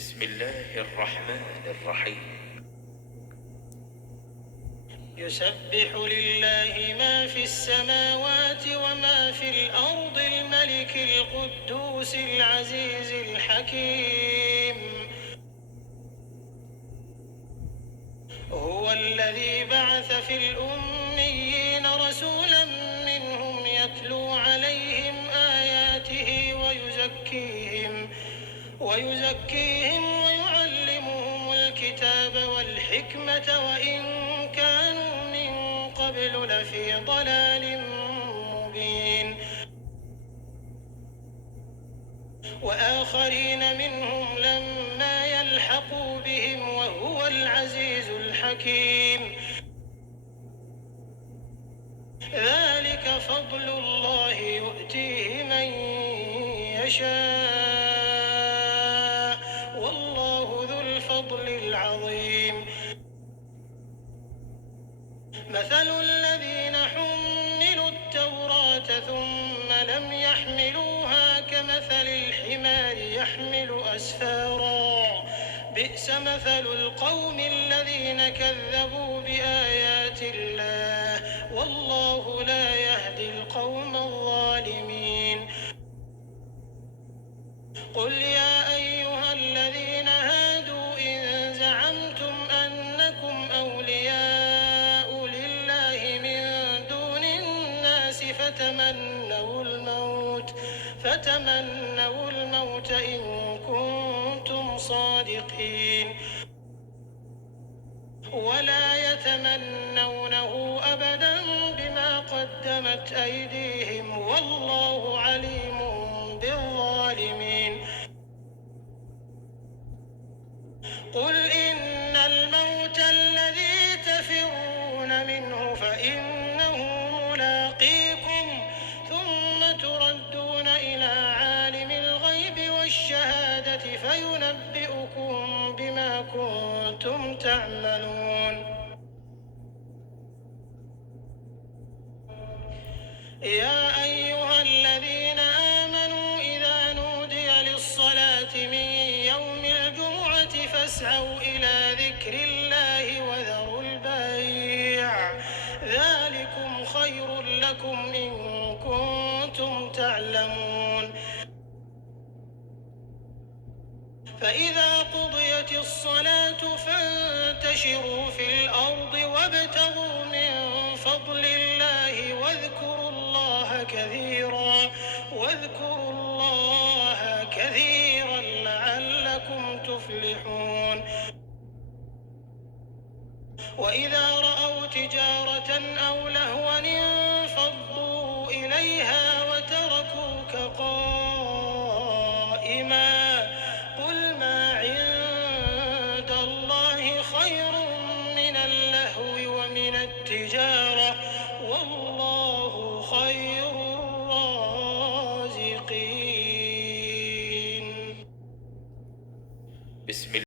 بسم الله الرحمن الرحيم. يسبح لله ما في السماوات وما في الأرض الملك القدوس العزيز الحكيم. هو الذي بعث في الأميين رسولا منهم يتلو عليهم آياته ويزكيهم ويعلمهم الكتاب والحكمة وإن كانوا من قبل لفي ضلال مبين. وآخرين منهم لما يلحقوا بهم وهو العزيز الحكيم. ذلك فضل الله يؤتيه من يشاء والله ذو الفضل العظيم. مثل الذين حملوا التوراة ثم لم يحملوها كمثل الحمار يحمل أسفارا بئس مثل القوم الذين كذبوا بآيات الله والله لا يهدي القوم الظالمين. قل يا أيها الذين هادوا إن زعمتم أنكم أولياء لله من دون الناس فتمنوا الموت إن كنتم صادقين ولا يتمنونه أبدا بما قدمت أيديهم والله عليم بالظالمين. قل إن الموت الذي تفرون منه فإنه ملاقيكم ثم تردون إلى عالم الغيب والشهادة فينبئكم بما كنتم تعملون. يا أيها الذين آمنوا إذا نودي للصلاة من يوم الجمعة فاسعوا إلى ذكر الله وذروا البيع ذلكم خير لكم إن كنتم تعلمون. فإذا قضيت الصلاة فانتشروا في الأرض وابتغوا من فضل الله واذكروا الله كثيرا لعلكم تفلحون. وإذا رأوا تجارة أو لهوا انفضوا إليها وتركوك قائما قل ما عند الله خير من اللهو ومن التجارة والله خير الرازقين. بسم